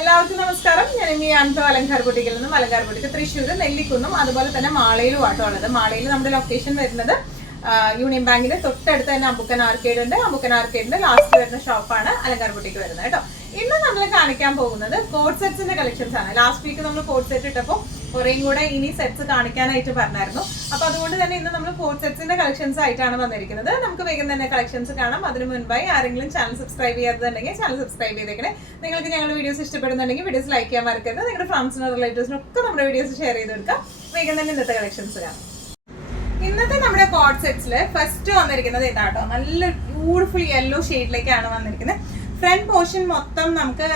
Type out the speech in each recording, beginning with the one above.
എല്ലാവർക്കും നമസ്കാരം. ഞാൻ ഇനി ആൻഡോ അലങ്കാർ ബുട്ടിക്കിൽ നിന്നും അലങ്കാർ ബുട്ടിക്ക് തൃശ്ശൂർ നെല്ലിക്കുന്നും അതുപോലെ തന്നെ മാളയിലും ആട്ടോ ഉള്ളത്. മാളയിൽ നമ്മുടെ ലൊക്കേഷൻ വരുന്നത് യൂണിയൻ ബാങ്കിന്റെ തൊട്ടടുത്ത് തന്നെ അമ്പുക്കൻ ആർക്കേഡ് ഉണ്ട്. അമ്പുക്കൻ ആർക്കേഡിന്റെ ലാസ്റ്റ് വരുന്ന ഷോപ്പാണ് അലങ്കാർ ബുട്ടിക്ക് വരുന്നത് കേട്ടോ. ഇന്ന് നമ്മൾ കാണിക്കാൻ പോകുന്നത് കോഡ് സെറ്റ്സിന്റെ കളക്ഷൻസ് ആണ്. ലാസ്റ്റ് വീക്ക് നമ്മൾ കോഡ് സെറ്റ് ഇട്ടപ്പോൾ കുറേയും കൂടെ ഇനി സെറ്റ്സ് കാണിക്കാനായിട്ട് പറഞ്ഞായിരുന്നു. അപ്പൊ അതുകൊണ്ട് തന്നെ ഇന്ന് നമ്മൾ കോഡ് സെറ്റ്സിന്റെ കളക്ഷൻസ് ആയിട്ടാണ് വന്നിരിക്കുന്നത്. നമുക്ക് വേഗം തന്നെ കളക്ഷൻസ് കാണാം. അതിന് മുൻപായി ആരെങ്കിലും ചാനൽ സബ്സ്ക്രൈബ് ചെയ്യാത്തതുണ്ടെങ്കിൽ ചാനൽ സബ്സ്ക്രൈബ് ചെയ്തേക്കണേ. നിങ്ങൾക്ക് ഞങ്ങളുടെ വീഡിയോസ് ഇഷ്ടപ്പെടുന്നുണ്ടെങ്കിൽ വീഡിയോസ് ലൈക്ക് ചെയ്യാൻ മറക്കരുത്. നിങ്ങളുടെ ഫ്രണ്ട്സിനും റിലേറ്റീവ്സിനും ഒക്കെ നമ്മുടെ വീഡിയോസ് ഷെയർ ചെയ്ത് കൊടുക്കാം. വേഗം തന്നെ ഇന്നത്തെ കളക്ഷൻസ് കാണാം. ഇന്നത്തെ നമ്മുടെ കോഡ് സെറ്റ്സിൽ ഫസ്റ്റ് വന്നിരിക്കുന്നത് ഇതാട്ടോ. നല്ല ബ്യൂട്ടിഫുൾ യെല്ലോ ഷെയ്ഡിലേക്കാണ് വന്നിരിക്കുന്നത്. ഫ്രണ്ട് പോർഷൻ മൊത്തം നമുക്ക്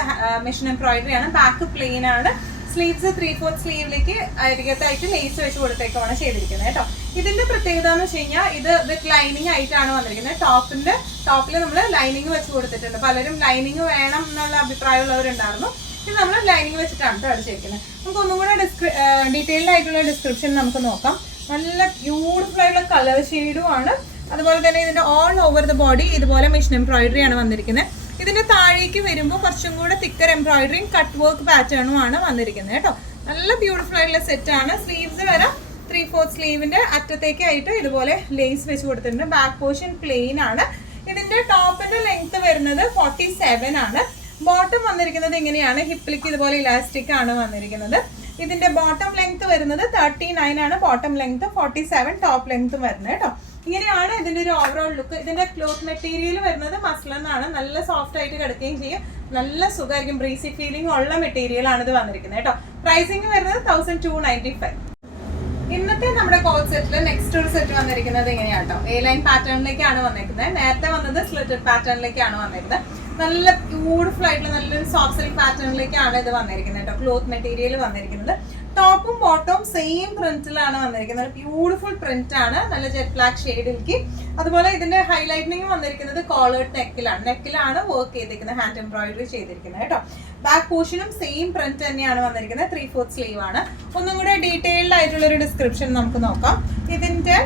മെഷീൻ എംബ്രോയിഡറി ആണ്. ബാക്ക് പ്ലെയിൻ ആണ്. സ്ലീവ്സ് 3/4 സ്ലീവിലേക്ക് അരികത്തായിട്ട് ലേസ് വെച്ച് കൊടുത്തേക്കാണ് ചെയ്തിരിക്കുന്നത് കേട്ടോ. ഇതിന്റെ പ്രത്യേകത എന്ന് വെച്ച് കഴിഞ്ഞാൽ ഇത് വിത്ത് ലൈനിങ് ആയിട്ടാണ് വന്നിരിക്കുന്നത്. ടോപ്പിൽ നമ്മൾ ലൈനിങ് വെച്ച് കൊടുത്തിട്ടുണ്ട്. പലരും ലൈനിങ് വേണം എന്നുള്ള അഭിപ്രായമുള്ളവരുണ്ടായിരുന്നു. ഇത് നമ്മൾ ലൈനിങ് വെച്ചിട്ടാണ് അടിച്ചിരിക്കുന്നത്. നമുക്ക് ഒന്നും കൂടെ ഡീറ്റെയിൽഡ് ആയിട്ടുള്ള ഡിസ്ക്രിപ്ഷൻ നമുക്ക് നോക്കാം. നല്ല ബ്യൂട്ടിഫുൾ ആയിട്ടുള്ള കളർ ഷെയ്ഡും ആണ്. അതുപോലെ തന്നെ ഇതിന്റെ ഓൾ ഓവർ ദ ബോഡി ഇതുപോലെ മെഷീൻ എംബ്രോയിഡറി ആണ് വന്നിരിക്കുന്നത്. ഇതിന്റെ താഴേക്ക് വരുമ്പോൾ കുറച്ചും കൂടെ തിക്കർ എംബ്രോയിഡറിയും കട്ട് വർക്ക് പാറ്റേണും ആണ് വന്നിരിക്കുന്നത് കേട്ടോ. നല്ല ബ്യൂട്ടിഫുൾ ആയിട്ടുള്ള സെറ്റ് ആണ്. സ്ലീവ്സ് വരെ 3/4 സ്ലീവിന്റെ അറ്റത്തേക്ക് ആയിട്ട് ഇതുപോലെ ലേസ് വെച്ച് കൊടുത്തിട്ടുണ്ട്. ബാക്ക് പോർഷൻ പ്ലെയിൻ ആണ്. ഇതിന്റെ ടോപ്പിന്റെ ലെങ്ത് വരുന്നത് 47 ആണ്. ബോട്ടം വന്നിരിക്കുന്നത് ഇങ്ങനെയാണ്. ഹിപ്പിലേക്ക് ഇതുപോലെ ഇലാസ്റ്റിക് ആണ് വന്നിരിക്കുന്നത്. ഇതിന്റെ ബോട്ടം ലെങ്ത് വരുന്നത് 39 ആണ്. ബോട്ടം ലെങ്ത് 47, ടോപ്പ് ലെങ്ത് വരുന്നത് കേട്ടോ. ഇങ്ങനെയാണ് ഇതിന്റെ ഒരു ഓവറോൾ ലുക്ക്. ഇതിന്റെ ക്ലോത്ത് മെറ്റീരിയൽ വരുന്നത് മസ്ലിൻ ആണ്. നല്ല സോഫ്റ്റ് ആയിട്ട് കിടക്കുകയും ചെയ്യും. നല്ല സുഖമായിരിക്കും. ബ്രീസി ഫീലിംഗ് ഉള്ള മെറ്റീരിയൽ ആണ് ഇത് വന്നിരിക്കുന്നത് കേട്ടോ. പ്രൈസിങ് വരുന്നത് 1295. ഇന്നത്തെ നമ്മുടെ കോഡ് സെറ്റില് നെക്സ്റ്റ് ഒരു സെറ്റ് വന്നിരിക്കുന്നത് ഇങ്ങനെയാട്ടോ. എ ലൈൻ പാറ്റേണിലേക്കാണ് വന്നിരിക്കുന്നത്. നേരത്തെ വന്നത് സ്ലിറ്റഡ് പാറ്റേണിലേക്കാണ് വന്നിരിക്കുന്നത്. നല്ല ബ്യൂട്ടിഫുൾ ആയിട്ടുള്ള നല്ലൊരു സോഫ്റ്റ് സിൽക്ക് പാറ്റേണിലേക്കാണ് ഇത് വന്നിരിക്കുന്നത് കേട്ടോ. ക്ലോത്ത് മെറ്റീരിയൽ വന്നിരിക്കുന്നത്. ടോപ്പും ബോട്ടവും സെയിം പ്രിന്റിലാണ് വന്നിരിക്കുന്നത്. ബ്യൂട്ടിഫുൾ പ്രിന്റ് ആണ്. നല്ല ജെറ്റ് ബ്ലാക്ക് ഷെയ്ഡിലേക്ക്. അതുപോലെ ഇതിന്റെ ഹൈലൈറ്റിംഗ് വന്നിരിക്കുന്നത് കോളേർഡ് നെക്കിലാണ് വർക്ക് ചെയ്തിരിക്കുന്നത്. ഹാൻഡ് എംബ്രോയിഡറി ചെയ്തിരിക്കുന്നത് കേട്ടോ. ബാക്ക് പോർഷനും സെയിം പ്രിന്റ് തന്നെയാണ് വന്നിരിക്കുന്നത്. 3/4 സ്ലീവ് ആണ്. ഒന്നും കൂടെ ഡീറ്റെയിൽഡ് ആയിട്ടുള്ള ഒരു ഡിസ്ക്രിപ്ഷൻ നമുക്ക് നോക്കാം. ഇതിന്റെ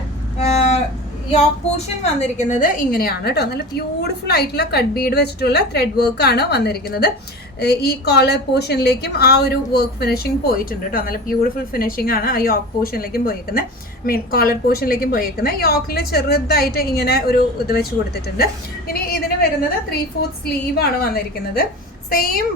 യോക്ക് പോർഷൻ വന്നിരിക്കുന്നത് ഇങ്ങനെയാണ് കേട്ടോ. നല്ല ബ്യൂട്ടിഫുൾ ആയിട്ടുള്ള കട്ട് ബീഡ് വെച്ചിട്ടുള്ള ത്രെഡ് വർക്ക് ആണ് വന്നിരിക്കുന്നത്. ഈ കോളർ പോർഷനിലേക്കും ആ ഒരു വർക്ക് ഫിനിഷിംഗ് പോയിട്ടുണ്ട് കേട്ടോ. നല്ല ബ്യൂട്ടിഫുൾ ഫിനിഷിംഗ് ആണ് ആ യോക്ക് പോർഷനിലേക്കും പോയിരിക്കുന്നത്. കോളർ പോർഷനിലേക്കും പോയിരിക്കുന്നത്. യോക്കിൽ ചെറുതായിട്ട് ഇങ്ങനെ ഒരു ഇത് വെച്ച് കൊടുത്തിട്ടുണ്ട്. ഇനി ഇതിന് വരുന്നത് 3/4 സ്ലീവ് ആണ് വന്നിരിക്കുന്നത്. സെയിം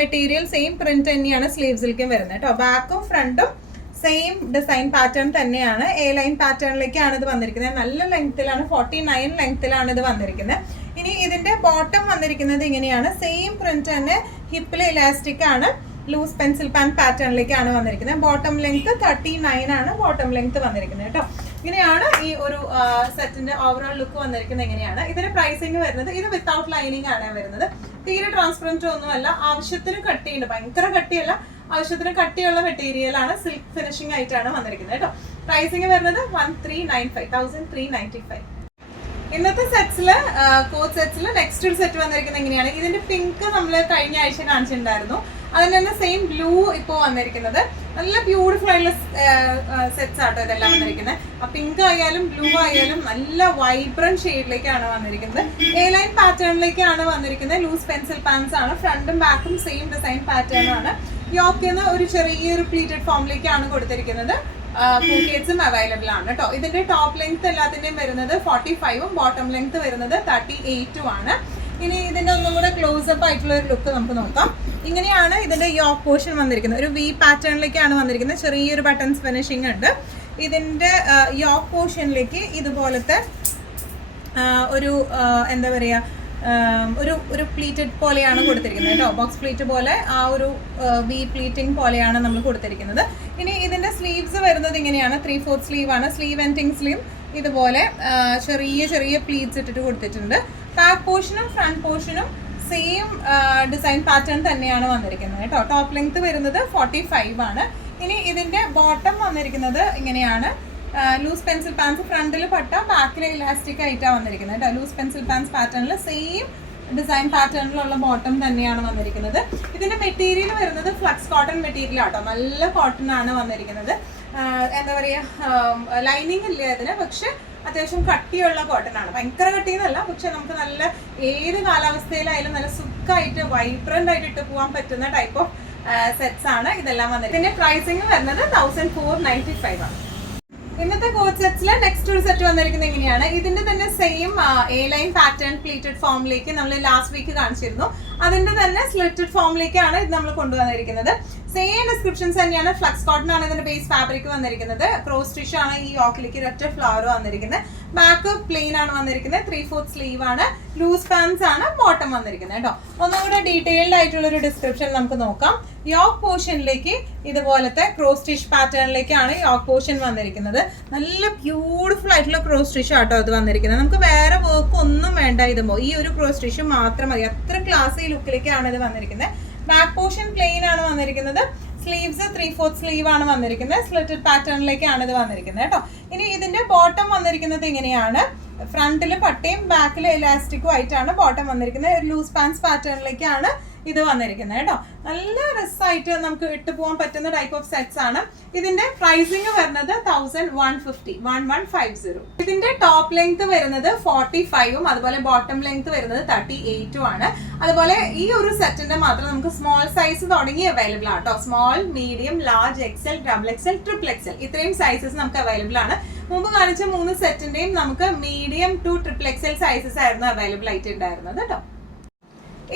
മെറ്റീരിയൽ സെയിം പ്രിന്റ് തന്നെയാണ് സ്ലീവ്സിലേക്കും വരുന്നത് കേട്ടോ. ബാക്കും ഫ്രണ്ടും സെയിം ഡിസൈൻ പാറ്റേൺ തന്നെയാണ്. എ ലൈൻ പാറ്റേണിലേക്കാണ് ഇത് വന്നിരിക്കുന്നത്. നല്ല ലെങ്ത്തിലാണ്. 49 ലെങ്ത്തിലാണ് ഇത് വന്നിരിക്കുന്നത്. ഇനി ഇതിന്റെ ബോട്ടം വന്നിരിക്കുന്നത് ഇങ്ങനെയാണ്. സെയിം പ്രിന്റ് തന്നെ. ഹിപ്പിൽ ഇലാസ്റ്റിക് ആണ്. ലൂസ് പെൻസിൽ പാൻ പാറ്റേണിലേക്കാണ് വന്നിരിക്കുന്നത്. ബോട്ടം ലെങ്ത് 39 ആണ്. ബോട്ടം ലെങ്ത് വന്നിരിക്കുന്നത് കേട്ടോ. ഇങ്ങനെയാണ് ഈ ഒരു സെറ്റിന്റെ ഓവറോൾ ലുക്ക് വന്നിരിക്കുന്നത്. എങ്ങനെയാണ് ഇതിന്റെ പ്രൈസിങ് വരുന്നത്? ഇത് വിത്തൗട്ട് ലൈനിങ് ആണ് വരുന്നത്. തീരെ ട്രാൻസ്പെറന്റ് ഒന്നുമല്ല. ആവശ്യത്തിന് കട്ടിയുണ്ട്. ഭയങ്കര കട്ടിയല്ല, ആവശ്യത്തിന് കട്ടിയുള്ള മെറ്റീരിയൽ ആണ്. സിൽക്ക് ഫിനിഷിംഗ് ആയിട്ടാണ് വന്നിരിക്കുന്നത് കേട്ടോ. പ്രൈസിങ് വരുന്നത് 1395. ഇന്നത്തെ സെറ്റ്സില് കോഡ് സെറ്റ്സില് നെക്സ്റ്റ് ഒരു സെറ്റ് വന്നിരിക്കുന്നത് എങ്ങനെയാണ്? ഇതിന്റെ പിങ്ക് നമ്മൾ കഴിഞ്ഞ ആഴ്ച കാണിച്ചിട്ടുണ്ടായിരുന്നു. അതിന് തന്നെ സെയിം ബ്ലൂ ഇപ്പോൾ വന്നിരിക്കുന്നത്. നല്ല ബ്യൂട്ടിഫുൾ ആയിട്ടുള്ള സെറ്റ്സ് ആട്ടോ ഇതെല്ലാം വന്നിരിക്കുന്നത്. ആ പിങ്ക് ആയാലും ബ്ലൂ ആയാലും നല്ല വൈബ്രന്റ് ഷെയ്ഡിലേക്കാണ് വന്നിരിക്കുന്നത്. എ ലൈൻ പാറ്റേണിലേക്കാണ് വന്നിരിക്കുന്നത്. ലൂസ് പെൻസിൽ പാൻസ് ആണ്. ഫ്രണ്ടും ബാക്കും സെയിം ഡിസൈൻ പാറ്റേൺ ആണ്. യോക്കിന്ന് ഒരു ചെറിയൊരു പ്ലീറ്റഡ് ഫോമിലേക്കാണ് കൊടുത്തിരിക്കുന്നത്. പോക്കറ്റ്സും അവൈലബിൾ ആണ് കേട്ടോ. ഇതിന്റെ ടോപ്പ് ലെങ്ത് എല്ലാത്തിന്റെയും വരുന്നത് 45ഉം ബോട്ടം ലെങ്ത് വരുന്നത് 38ഉം ആണ്. ഇനി ഇതിന്റെ ഒന്നും കൂടെ ക്ലോസപ്പ് ആയിട്ടുള്ള ഒരു ലുക്ക് നമുക്ക് നോക്കാം. ഇങ്ങനെയാണ് ഇതിന്റെ യോക്ക് പോർഷൻ വന്നിരിക്കുന്നത്. ഒരു വി പാറ്റേണിലേക്കാണ് വന്നിരിക്കുന്നത്. ചെറിയൊരു ബട്ടൺസ് ഫിനിഷിംഗ് ഉണ്ട്. ഇതിന്റെ യോക്ക് പോർഷനിലേക്ക് ഇതുപോലത്തെ ഒരു എന്താ പറയാ ഒരു പ്ലീറ്റഡ് പോലെയാണ് കൊടുത്തിരിക്കുന്നത് കേട്ടോ. ബോക്സ് പ്ലീറ്റ് പോലെ ആ ഒരു വി പ്ലീറ്റിംഗ് പോലെയാണ് നമ്മൾ കൊടുത്തിരിക്കുന്നത്. ഇനി ഇതിന്റെ സ്ലീവ്സ് വരുന്നത് ഇങ്ങനെയാണ്. 3/4 സ്ലീവ് ആണ്. സ്ലീവ് എൻഡിങ് സ്ലീവ് ഇതുപോലെ ചെറിയ പ്ലീറ്റ്സ് ഇട്ടിട്ട് കൊടുത്തിട്ടുണ്ട്. ബാക്ക് പോർഷനും ഫ്രണ്ട് പോർഷനും സെയിം ഡിസൈൻ പാറ്റേൺ തന്നെയാണ് വന്നിരിക്കുന്നത് കേട്ടോ. ടോപ്പ് ലെങ്ത് വരുന്നത് 45 ആണ്. ഇനി ഇതിന്റെ ബോട്ടം വന്നിരിക്കുന്നത് ഇങ്ങനെയാണ്. ലൂസ് പെൻസിൽ പാൻസ് ഫ്രണ്ടിൽ പട്ട, ബാക്കിൽ ഇലാസ്റ്റിക് ആയിട്ടാണ് വന്നിരിക്കുന്നത് കേട്ടോ. ലൂസ് പെൻസിൽ പാൻസ് പാറ്റേണിൽ സെയിം ഡിസൈൻ പാറ്റേണിലുള്ള ബോട്ടം തന്നെയാണ് വന്നിരിക്കുന്നത്. ഇതിന്റെ മെറ്റീരിയൽ വരുന്നത് ഫ്ലക്സ് കോട്ടൺ മെറ്റീരിയൽ ആട്ടോ. നല്ല കോട്ടൺ ആണ് വന്നിരിക്കുന്നത്. എന്താ പറയാ, ലൈനിങ് ഇല്ല ഇതിന്, പക്ഷെ അത്യാവശ്യം കട്ടിയുള്ള കോട്ടൺ ആണ്. ഭയങ്കര കട്ടിയെന്നല്ല, പക്ഷെ നമുക്ക് നല്ല ഏത് കാലാവസ്ഥയിലായാലും നല്ല ലുക്കായിട്ട് വൈബ്രന്റ് ആയിട്ട് ഇട്ട് പോകാൻ പറ്റുന്ന ടൈപ്പ് ഓഫ് സെറ്റ്സ് ആണ് ഇതെല്ലാം വന്നത്. ഇതിന്റെ പ്രൈസിങ് വരുന്നത് 1495 ആണ്. ഇന്നത്തെ കോട്ട് സെറ്റ്സിൽ നെക്സ്റ്റ് ഒരു സെറ്റ് വന്നിരിക്കുന്നത് എങ്ങനെയാണ്, ഇതിന്റെ തന്നെ same A line pattern pleated ഫോമിലേക്ക് നമ്മൾ ലാസ്റ്റ് വീക്ക് കാണിച്ചിരുന്നു. അതിന്റെ തന്നെ സ്ലിറ്റഡ് ഫോമിലേക്കാണ് ഇത് നമ്മൾ കൊണ്ടുവന്നിരിക്കുന്നത്. സെയിം ഡിസ്ക്രിപ്ഷൻസ് തന്നെയാണ്. ഫ്ലക്സ് കോട്ടൺ ആണ് ഇതിന്റെ ബേസ് ഫാബ്രിക് വന്നിരിക്കുന്നത്. ക്രോസ് സ്റ്റിച്ച് ആണ് ഈ യോക്കിലേക്ക് ഒറ്റ ഫ്ലവർ വന്നിരിക്കുന്നത്. ബാക്ക് പ്ലെയിൻ ആണ് വന്നിരിക്കുന്നത്. 3/4 സ്ലീവ് ആണ്. ലൂസ് പാൻസ് ആണ് ബോട്ടം വന്നിരിക്കുന്നത് കേട്ടോ. ഒന്നുകൂടെ ഡീറ്റെയിൽഡ് ആയിട്ടുള്ള ഒരു ഡിസ്ക്രിപ്ഷൻ നമുക്ക് നോക്കാം. യോക്ക് പോർഷനിലേക്ക് ഇതുപോലത്തെ ക്രോസ് സ്റ്റിച്ച് പാറ്റേണിലേക്കാണ് യോക്ക് പോർഷൻ വന്നിരിക്കുന്നത്. നല്ല ബ്യൂട്ടിഫുൾ ആയിട്ടുള്ള ക്രോസ് സ്റ്റിച്ച് ആട്ടോ ഇത് വന്നിരിക്കുന്നത്. നമുക്ക് വേറെ വർക്ക് ഒന്നും വേണ്ട. ഇതുമ്പോൾ ഈ ഒരു ക്രോസ് സ്റ്റിച്ച് മാത്രം മതി. അത്ര ക്ലാസി ലുക്കിലേക്കാണ് ഇത് വന്നിരിക്കുന്നത്. ബാക്ക് പോർഷൻ പ്ലെയിൻ ആണ് വന്നിരിക്കുന്നത്. സ്ലീവ്സ് 3/4 സ്ലീവ് ആണ് വന്നിരിക്കുന്നത്. സ്ലിറ്റഡ് പാറ്റേണിലേക്കാണ് ഇത് വന്നിരിക്കുന്നത് കേട്ടോ. ഇനി ഇതിന്റെ ബോട്ടം വന്നിരിക്കുന്നത് ഇങ്ങനെയാണ്. ഫ്രണ്ടിൽ പട്ടയും ബാക്കിൽ എലാസ്റ്റിക്കും ആയിട്ടാണ് ബോട്ടം വന്നിരിക്കുന്നത്. ഒരു ലൂസ് പാൻസ് പാറ്റേണിലേക്കാണ് ഇത് വന്നിരിക്കുന്നത് കേട്ടോ. നല്ല രസമായിട്ട് നമുക്ക് ഇട്ട് പോകാൻ പറ്റുന്ന ടൈപ്പ് ഓഫ് സെറ്റ്സ് ആണ്. ഇതിന്റെ പ്രൈസിങ് വരുന്നത് 1150. ഇതിന്റെ ടോപ്പ് ലെങ്ത് വരുന്നത് 45ഉം അതുപോലെ ബോട്ടം ലെങ്ത് വരുന്നത് 38ഉം ആണ്. അതുപോലെ ഈ ഒരു സെറ്റിന്റെ മാത്രം നമുക്ക് സ്മോൾ സൈസ് തുടങ്ങി അവൈലബിൾ ആണ് കേട്ടോ. Small, medium, large, XL, double XL, triple XL ഇത്രയും സൈസസ് നമുക്ക് അവൈലബിൾ ആണ്. മുമ്പ് കാണിച്ച 3 സെറ്റിന്റെയും നമുക്ക് medium to triple XL sizes ആയിരുന്നു അവൈലബിൾ ആയിട്ട് ഉണ്ടായിരുന്നത് കേട്ടോ.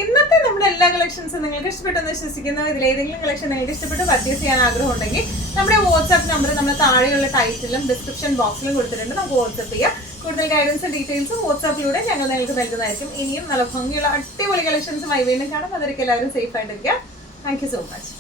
ഇന്നത്തെ നമ്മുടെ എല്ലാ കളക്ഷൻസും നിങ്ങൾക്ക് ഇഷ്ടപ്പെട്ടെന്ന് വിശ്വസിക്കുന്നു. ഇതിലേതെങ്കിലും കളക്ഷൻ നിങ്ങൾക്ക് ഇഷ്ടപ്പെട്ട് പർച്ചേസ് ചെയ്യാൻ ആഗ്രഹം ഉണ്ടെങ്കിൽ നമ്മുടെ വാട്സ്ആപ്പ് നമ്പർ നമ്മുടെ താഴെയുള്ള ടൈറ്റിലും ഡിസ്ക്രിപ്ഷൻ ബോക്സിലും കൊടുത്തിട്ടുണ്ട്. നമുക്ക് വാട്സ്ആപ്പ് ചെയ്യാം. കൂടുതൽ ഗൈഡൻസും ഡീറ്റെയിൽസും വാട്സ്ആപ്പിലൂടെ ഞങ്ങൾ നിങ്ങൾക്ക് നൽകുന്നതായിരിക്കും. ഇനിയും നല്ല ഭംഗിയുള്ള അടിപൊളി കളക്ഷൻസുമായി വീണ്ടും കാണാം. അതൊക്കെ എല്ലാവരും സേഫ് ആയിട്ടിരിക്കുക. Thank you so much.